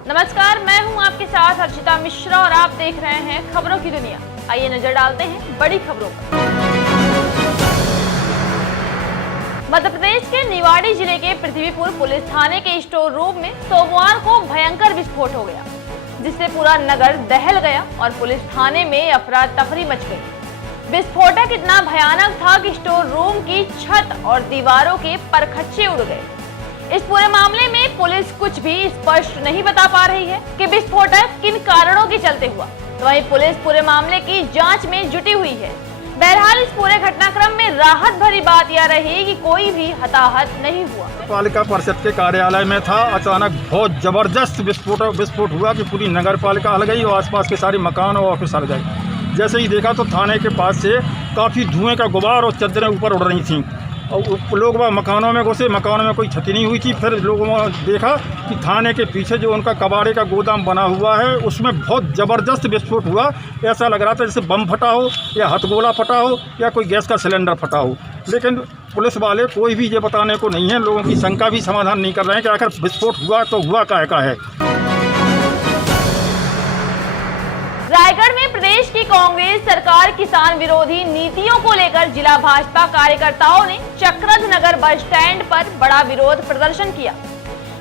नमस्कार, मैं हूं आपके साथ अर्चिता मिश्रा और आप देख रहे हैं खबरों की दुनिया। आइए नजर डालते हैं बड़ी खबरों पर। मध्य प्रदेश के निवाड़ी जिले के पृथ्वीपुर पुलिस थाने के स्टोर रूम में सोमवार को भयंकर विस्फोट हो गया, जिससे पूरा नगर दहल गया और पुलिस थाने में अफरा तफरी मच गई। विस्फोटक इतना भयानक था कि स्टोर रूम की छत और दीवारों के परखच्चे उड़ गए। इस पूरे मामले में पुलिस कुछ भी स्पष्ट नहीं बता पा रही है कि विस्फोटक किन कारणों के चलते हुआ, तो वहीं पुलिस पूरे मामले की जांच में जुटी हुई है। बहरहाल इस पूरे घटनाक्रम में राहत भरी बात यह रही कि कोई भी हताहत नहीं हुआ। पालिका परिषद के कार्यालय में था, अचानक बहुत जबरदस्त विस्फोट हुआ कि पूरी नगर पालिका हल गई और आसपास के सारे मकान और ऑफिस हल गए। जैसे ही देखा तो थाने के पास से काफ़ी धुएं का गुबार और चादरें ऊपर उड़ रही थीं और लोग वह मकानों में घुसे। मकानों में कोई क्षति नहीं हुई थी। फिर लोगों ने देखा कि थाने के पीछे जो उनका कबाड़े का गोदाम बना हुआ है उसमें बहुत ज़बरदस्त विस्फोट हुआ। ऐसा लग रहा था जैसे बम फटा हो या हथगोला फटा हो या कोई गैस का सिलेंडर फटा हो। लेकिन पुलिस वाले कोई भी ये बताने को नहीं है, लोगों की शंका भी समाधान नहीं कर रहे हैं कि आखिर विस्फोट हुआ तो हुआ काहे का है। रायगढ़ में प्रदेश की कांग्रेस सरकार किसान विरोधी नीतियों को लेकर जिला भाजपा कार्यकर्ताओं ने चक्रध नगर बस स्टैंड पर बड़ा विरोध प्रदर्शन किया।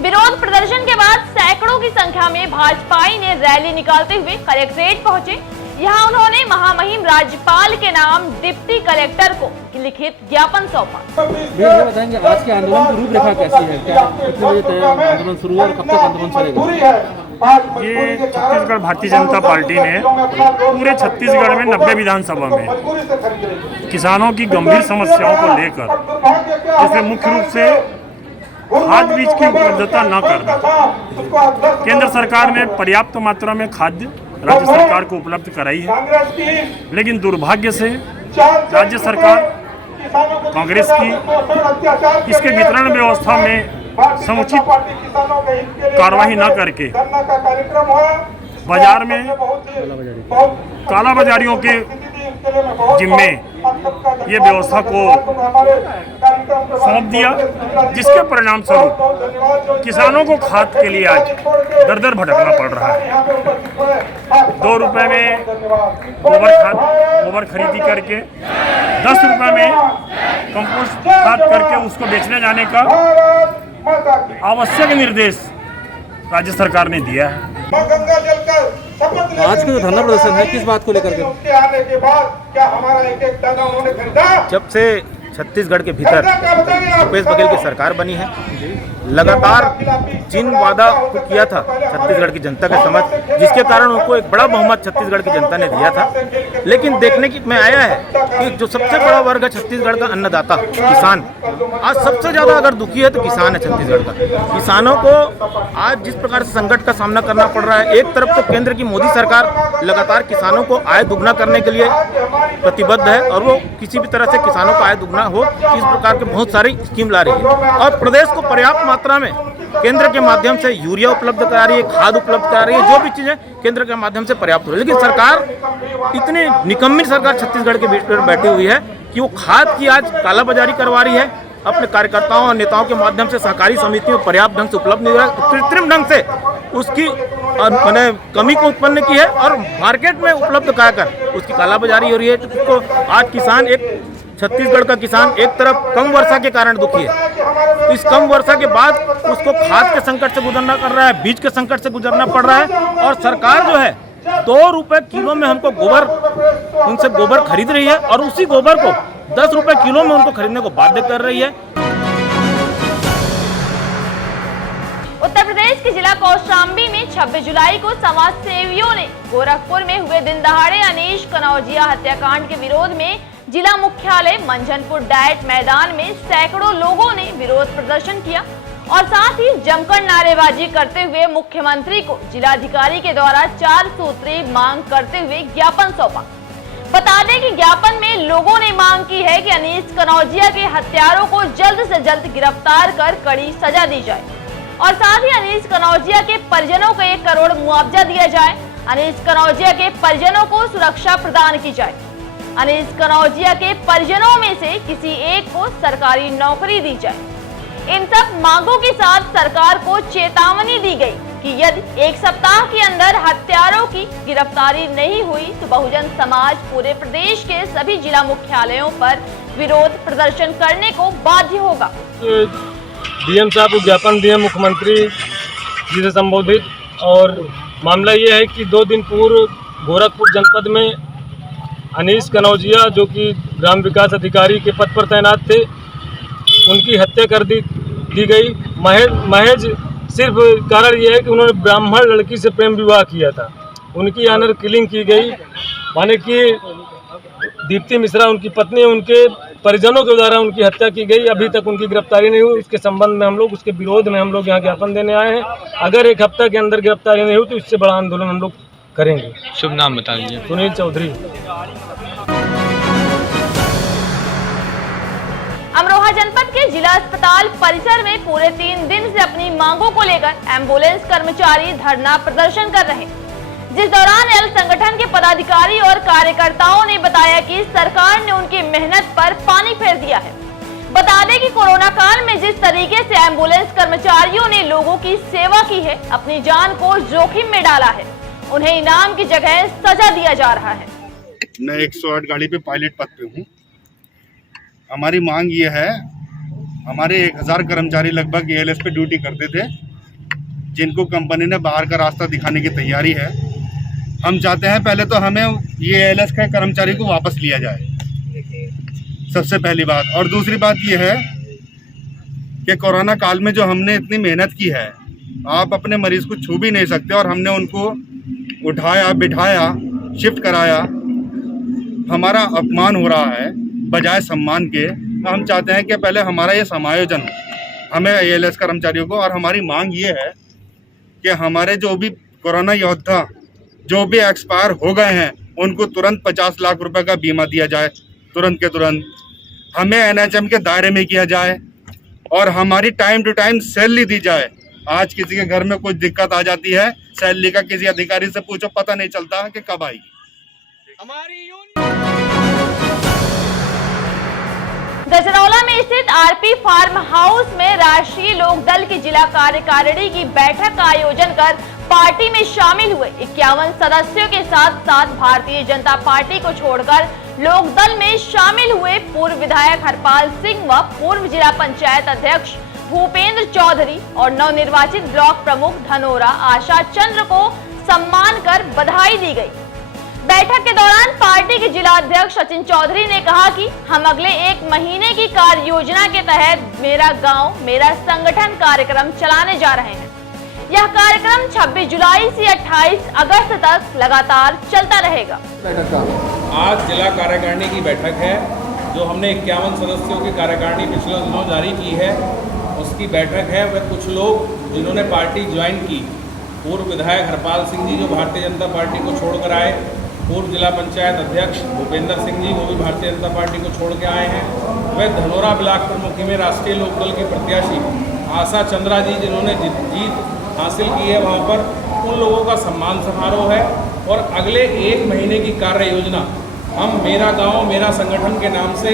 विरोध प्रदर्शन के बाद सैकड़ों की संख्या में भाजपाई ने रैली निकालते हुए कलेक्ट्रेट पहुंचे। यहां उन्होंने महामहिम राज्यपाल के नाम डिप्टी कलेक्टर को लिखित ज्ञापन सौंपा। ये बताएंगे आज के आंदोलन की रूपरेखा कैसी है, क्या कितने बजे आंदोलन शुरू हुआ और कब तक आंदोलन चलेगा? ये छत्तीसगढ़ भारतीय जनता पार्टी ने पूरे छत्तीसगढ़ में 90 विधानसभा में किसानों की गंभीर समस्याओं को लेकर, जिसमें मुख्य रूप से खाद बीज की उपलब्धता न करना, केंद्र सरकार ने पर्याप्त मात्रा में खाद्य राज्य सरकार को उपलब्ध कराई है, लेकिन दुर्भाग्य से राज्य सरकार कांग्रेस की इसके वितरण व्यवस्था में समुचित कार्रवाई न करके बाजार में कालाबाजारियों के जिम्मे ये व्यवस्था को सौंप दिया, जिसके परिणाम स्वरूप किसानों को खाद के लिए आज दर दर भटकना पड़ रहा है। 2 रुपए में गोबर खरीदी करके 10 रुपए में कंपोस्ट खाद करके उसको बेचने जाने का आवश्यक निर्देश राज्य सरकार ने दिया है। आज का जो धरना प्रदर्शन है किस बात को लेकर के? जब से छत्तीसगढ़ के भीतर भूपेश बघेल की सरकार बनी है, लगातार जिन वादा को किया था छत्तीसगढ़ की जनता के समझ, जिसके कारण उनको एक बड़ा बहुमत छत्तीसगढ़ की जनता ने दिया था, लेकिन देखने की में आया है कि जो सबसे बड़ा वर्ग है छत्तीसगढ़ का अन्नदाता किसान, आज सबसे ज़्यादा अगर दुखी है तो किसान है छत्तीसगढ़ का। किसानों को आज जिस प्रकार से संकट का सामना करना पड़ रहा है, एक तरफ तो केंद्र की मोदी सरकार लगातार किसानों को आय दुगना करने के लिए प्रतिबद्ध है और वो किसी भी तरह से किसानों का आय दुगना हो इस प्रकार के बहुत सारी स्कीम ला रही है और प्रदेश को पर्याप्त मात्रा में केंद्र के माध्यम से यूरिया उपलब्ध करा रही है, खाद उपलब्ध करा रही है, जो भी चीजें केंद्र के माध्यम से पर्याप्त हो रही है। लेकिन सरकार इतनी निकम्मी सरकार छत्तीसगढ़ के बीच पर बैठी हुई है कि वो खाद की आज कालाबाजारी करवा रही है, अपने कार्यकर्ताओं और नेताओं के माध्यम से सहकारी समितियों पर्याप्त ढंग से उपलब्ध नहीं हो रहा, कृत्रिम ढंग से उसकी मैंने कमी को उत्पन्न की है और मार्केट में उपलब्ध कराकर उसकी कालाबाजारी हो रही है। तो आज किसान, एक छत्तीसगढ़ का किसान एक तरफ कम वर्षा के कारण दुखी है, तो इस कम वर्षा के बाद उसको खाद के संकट से गुजरना पड़ रहा है, बीज के संकट से गुजरना पड़ रहा है और सरकार जो है 2 रुपए किलो में हमको उनसे गोबर खरीद रही है और उसी गोबर को 10 रुपए किलो में उनको खरीदने को बाध्य कर रही है। उत्तर प्रदेश के जिला कौशाम्बी में 26 जुलाई को समाज सेवियों ने गोरखपुर में हुए दिन दहाड़े अनीश कनौजिया हत्याकांड के विरोध में जिला मुख्यालय मंझनपुर डाइट मैदान में सैकड़ों लोगों ने विरोध प्रदर्शन किया और साथ ही जमकर नारेबाजी करते हुए मुख्यमंत्री को जिलाधिकारी के द्वारा 4 सूत्री मांग करते हुए ज्ञापन सौंपा। बता दें कि ज्ञापन में लोगों ने मांग की है कि अनीश कनौजिया के हत्यारों को जल्द से जल्द गिरफ्तार कर कड़ी सजा दी जाए और साथ ही अनीश कनौजिया के परिजनों को 1 करोड़ मुआवजा दिया जाए। अनीश कनौजिया के परिजनों को सुरक्षा प्रदान की जाए। अनीश कनौजिया के परिजनों में से किसी एक को सरकारी नौकरी दी जाए। इन सब मांगों के साथ सरकार को चेतावनी दी गई कि यदि एक सप्ताह के अंदर हत्यारों की गिरफ्तारी नहीं हुई तो बहुजन समाज पूरे प्रदेश के सभी जिला मुख्यालयों पर विरोध प्रदर्शन करने को बाध्य होगा। डीएम साहब को ज्ञापन दिए मुख्यमंत्री जी से संबोधित, और मामला ये है कि 2 दिन पूर्व गोरखपुर जनपद में अनीश कनौजिया जो कि ग्राम विकास अधिकारी के पद पर तैनात थे, उनकी हत्या कर दी गई। महज सिर्फ कारण ये है कि उन्होंने ब्राह्मण लड़की से प्रेम विवाह किया था। उनकी ऑनर किलिंग की गई, माने कि दीप्ति मिश्रा उनकी पत्नी, उनके परिजनों के द्वारा उनकी हत्या की गई। अभी तक उनकी गिरफ्तारी नहीं हुई। इसके संबंध में हम लोग, उसके विरोध में हम लोग यहाँ ज्ञापन देने आए हैं। अगर 1 हफ्ता के अंदर गिरफ्तारी नहीं हुई तो इससे बड़ा आंदोलन हम लोग करेंगे। शुभ नाम बता दीजिए। सुनील चौधरी। अमरोहा जनपद के जिला अस्पताल परिसर में पूरे 3 दिन से अपनी मांगों को लेकर एम्बुलेंस कर्मचारी धरना प्रदर्शन कर रहे, जिस दौरान एल संगठन के पदाधिकारी और कार्यकर्ताओं ने बताया कि सरकार ने उनकी मेहनत पर पानी फेर दिया है। बता दें कि कोरोना काल में जिस तरीके से एम्बुलेंस कर्मचारियों ने लोगों की सेवा की है, अपनी जान को जोखिम में डाला है, उन्हें इनाम की जगह सजा दिया जा रहा है। मैं 108 गाड़ी पे पायलट पद पे हूँ। हमारी मांग ये है, हमारे 1000 कर्मचारी लगभग एएलएस पे ड्यूटी करते थे, जिनको कंपनी ने बाहर का रास्ता दिखाने की तैयारी है। हम चाहते हैं पहले तो हमें ये एएलएस के कर्मचारी को वापस लिया जाए, सबसे पहली बात। और दूसरी बात ये है कि कोरोना काल में जो हमने इतनी मेहनत की है, आप अपने मरीज को छू भी नहीं सकते, और हमने उनको उठाया, बिठाया, शिफ्ट कराया, हमारा अपमान हो रहा है बजाय सम्मान के। हम चाहते हैं कि पहले हमारा ये समायोजन हो, हमें एएलएस कर्मचारियों को। और हमारी मांग ये है कि हमारे जो भी कोरोना योद्धा जो भी एक्सपायर हो गए हैं, उनको तुरंत 50 लाख रुपए का बीमा दिया जाए, तुरंत के तुरंत। हमें एनएचएम के दायरे में किया जाए, और हमारी टाइम टू टाइम सैलरी दी जाए। आज किसी के घर में कुछ दिक्कत आ जाती है, सैलरी का किसी अधिकारी से पूछो, पता नहीं चलता कि कब आएगी। गजरौला में स्थित आरपी फार्म हाउस में राष्ट्रीय लोकदल की जिला कार्यकारिणी की बैठक का आयोजन कर पार्टी में शामिल हुए 51 सदस्यों के साथ साथ भारतीय जनता पार्टी को छोड़कर लोकदल में शामिल हुए पूर्व विधायक हरपाल सिंह व पूर्व जिला पंचायत अध्यक्ष भूपेंद्र चौधरी और नवनिर्वाचित ब्लॉक प्रमुख धनोरा आशा चंद्र को सम्मान कर बधाई दी गई। बैठक के दौरान पार्टी के जिला अध्यक्ष सचिन चौधरी ने कहा कि हम अगले 1 महीने की कार्य योजना के तहत मेरा गांव मेरा संगठन कार्यक्रम चलाने जा रहे हैं। यह कार्यक्रम 26 जुलाई से 28 अगस्त तक लगातार चलता रहेगा। आज जिला कार्यकारिणी की बैठक है, जो हमने 51 सदस्यों की कार्यकारिणी पिछले दिनों जारी की है, उसकी बैठक है। वह कुछ लोग जिन्होंने पार्टी ज्वाइन की, पूर्व विधायक हरपाल सिंह जी जो भारतीय जनता पार्टी को छोड़कर आए, पूर्व जिला पंचायत अध्यक्ष भूपेंद्र सिंह जी वो भी भारतीय जनता पार्टी को छोड़ के आए हैं। वह धनोरा ब्लॉक प्रमुखी में राष्ट्रीय लोकदल की प्रत्याशी आशा चंद्रा जी जिन्होंने जीत हासिल की है, वहाँ पर उन लोगों का सम्मान समारोह है। और अगले 1 महीने की कार्य योजना हम मेरा गांव मेरा संगठन के नाम से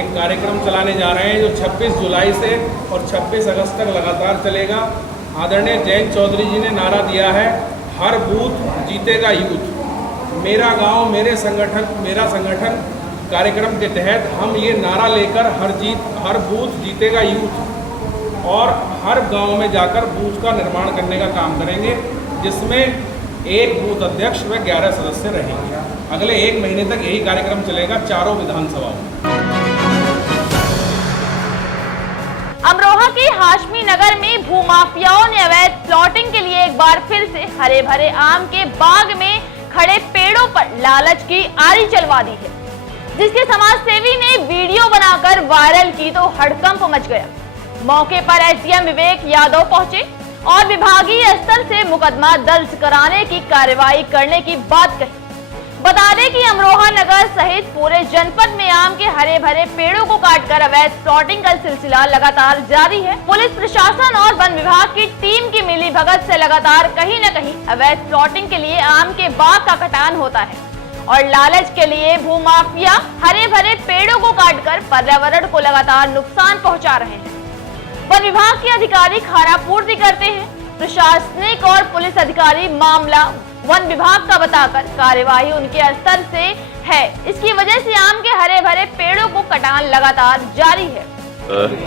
एक कार्यक्रम चलाने जा रहे हैं, जो 26 जुलाई से और 26 अगस्त तक लगातार चलेगा। आदरणीय जयंत चौधरी जी ने नारा दिया है, हर बूथ जीतेगा यूथ। मेरा गांव मेरे संगठन मेरा संगठन कार्यक्रम के तहत हम ये नारा लेकर हर बूथ जीतेगा यूथ, और हर गांव में जाकर बूथ का निर्माण करने का काम करेंगे, जिसमें 1 बूथ अध्यक्ष व 11 सदस्य रहेंगे। अगले 1 महीने तक यही कार्यक्रम चलेगा चारों विधानसभाओं में। अमरोहा के हाशमी नगर में भूमाफियाओं ने अवैध प्लॉटिंग के लिए एक बार फिर से हरे भरे आम के बाग में खड़े पेड़ों पर लालच की आरी चलवा दी है, जिसके समाज सेवी ने वीडियो बनाकर वायरल की तो हड़कंप मच गया। मौके पर एसडीएम विवेक यादव पहुंचे और विभागीय स्तर से मुकदमा दर्ज कराने की कार्रवाई करने की बात कही। बता दें कि अमरोहा नगर सहित पूरे जनपद में आम के हरे भरे पेड़ों को काटकर अवैध प्लॉटिंग का सिलसिला लगातार जारी है। पुलिस प्रशासन और वन विभाग की टीम की मिलीभगत से लगातार कहीं न कहीं अवैध प्लॉटिंग के लिए आम के बाग का कटान होता है, और लालच के लिए भूमाफिया हरे भरे पेड़ों को काटकर पर्यावरण को लगातार नुकसान पहुंचा रहे हैं। वन विभाग के अधिकारी खानापूर्ति करते हैं। प्रशासनिक और पुलिस अधिकारी मामला वन विभाग का बताकर कार्यवाही उनके स्तर से है। इसकी वजह से आम के हरे भरे पेड़ों को कटान लगातार जारी है।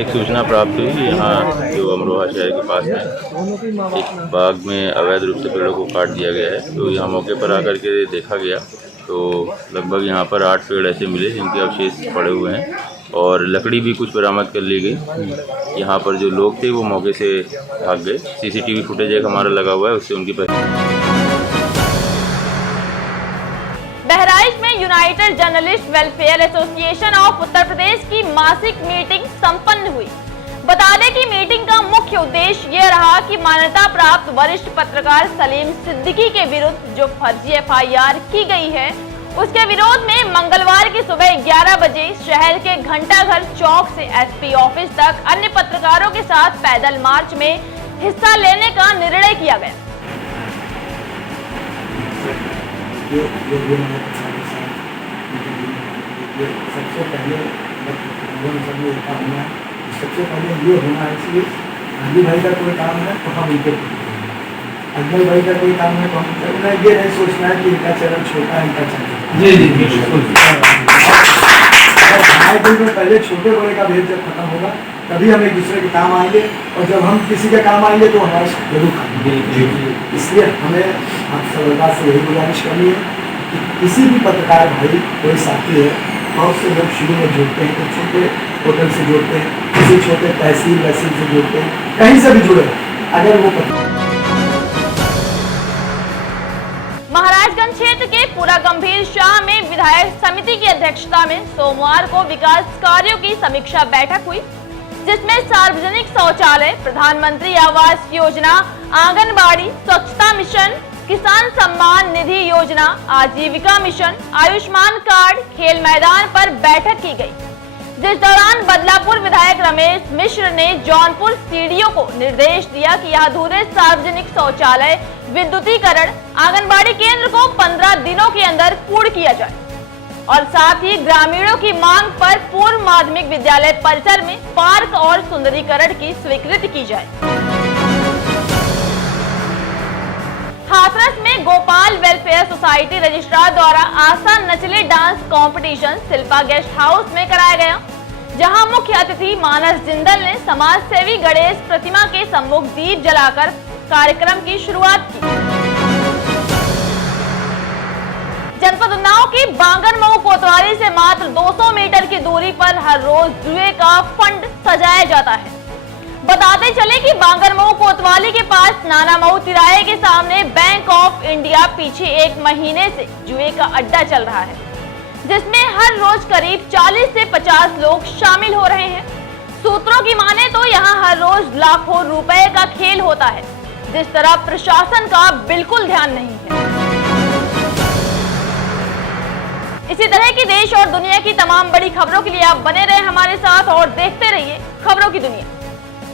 एक सूचना प्राप्त हुई यहाँ जो अमरोहा शहर के पास में एक बाग में अवैध रूप से पेड़ों को काट दिया गया है। तो यहाँ मौके पर आकर के देखा गया तो लगभग यहाँ पर 8 पेड़ ऐसे मिले जिनके अवशेष पड़े हुए हैं और लकड़ी भी कुछ बरामद कर ली गई। यहाँ पर जो लोग थे वो मौके से भाग गए। CCTV फुटेज एक हमारा लगा हुआ है, उससे उनकी बहराइच में United Journalist Welfare Association of Uttar Pradesh की मासिक मीटिंग संपन्न हुई। बता दें कि मीटिंग का मुख्य उद्देश्य यह रहा कि मान्यता प्राप्त वरिष्ठ पत्रकार सलीम सिद्दीकी के विरुद्ध जो फर्जी FIR की गई है उसके विरोध में मंगलवार की सुबह 11 बजे शहर के घंटाघर चौक से SP ऑफिस तक अन्य पत्रकारों के साथ पैदल मार्च में हिस्सा लेने का निर्णय किया गया। सबसे पहले ये होना है कि गांधी भाई का कोई काम है तो हम इनके अजमल भाई का कोई काम है तो हम करना। ये नहीं सोचना है कि इनका चैनल छोटा है, इनका चैनल जी बिल्कुल। ढाई दिन में पहले छोटे बड़े का भेद जब खत्म होगा तभी हम एक दूसरे के काम आएंगे और जब हम किसी के काम आएंगे तो हमारा जरूर काम। इसलिए हमें आप सरकार से यही गुजारिश करनी है कि किसी भी पत्रकार भाई कोई साथी है बहुत से लोग शुरू में जुड़ते हैं, तो छोटे होटल से जुड़ते हैं, किसी छोटे तहसील वहसील से जुड़ते हैं, कहीं से भी जुड़े अगर वो महाराजगंज क्षेत्र के पूरा गंभीर शाह में विधायक समिति की अध्यक्षता में सोमवार को विकास कार्यों की समीक्षा बैठक हुई, जिसमें सार्वजनिक शौचालय, प्रधानमंत्री आवास योजना, आंगनबाड़ी, स्वच्छता मिशन, किसान सम्मान निधि योजना, आजीविका मिशन, आयुष्मान कार्ड, खेल मैदान पर बैठक की गई। जिस दौरान बदलापुर विधायक रमेश मिश्र ने जौनपुर सीडीओ को निर्देश दिया कि अधूरे सार्वजनिक शौचालय, विद्युतीकरण, आंगनबाड़ी केंद्र को 15 दिनों के अंदर पूर्ण किया जाए और साथ ही ग्रामीणों की मांग पर पूर्व माध्यमिक विद्यालय परिसर में पार्क और सुंदरीकरण की स्वीकृति की जाए। हाथरस में गोपाल वेलफेयर सोसाइटी रजिस्ट्रार द्वारा आशा नचले dance competition Shilpa guest house में कराया गया, जहां मुख्य अतिथि मानस जिंदल ने समाज सेवी गणेश प्रतिमा के सम्मुख दीप जलाकर कार्यक्रम की शुरुआत की। जनपद उन्नाव की बांगरमऊ कोतवाली से मात्र 200 मीटर की दूरी पर हर रोज जुए का फंड सजाया जाता है। बताते चले कि बांगरमऊ कोतवाली के पास नानामऊ तिराहे के सामने बैंक ऑफ इंडिया पीछे 1 महीने से जुए का अड्डा चल रहा है, जिसमें हर रोज करीब 40 से 50 लोग शामिल हो रहे हैं। सूत्रों की माने तो यहां हर रोज लाखों रुपए का खेल होता है, जिस तरह प्रशासन का बिल्कुल ध्यान नहीं है। इसी तरह की देश और दुनिया की तमाम बड़ी खबरों के लिए आप बने रहे हमारे साथ और देखते रहिए खबरों की दुनिया।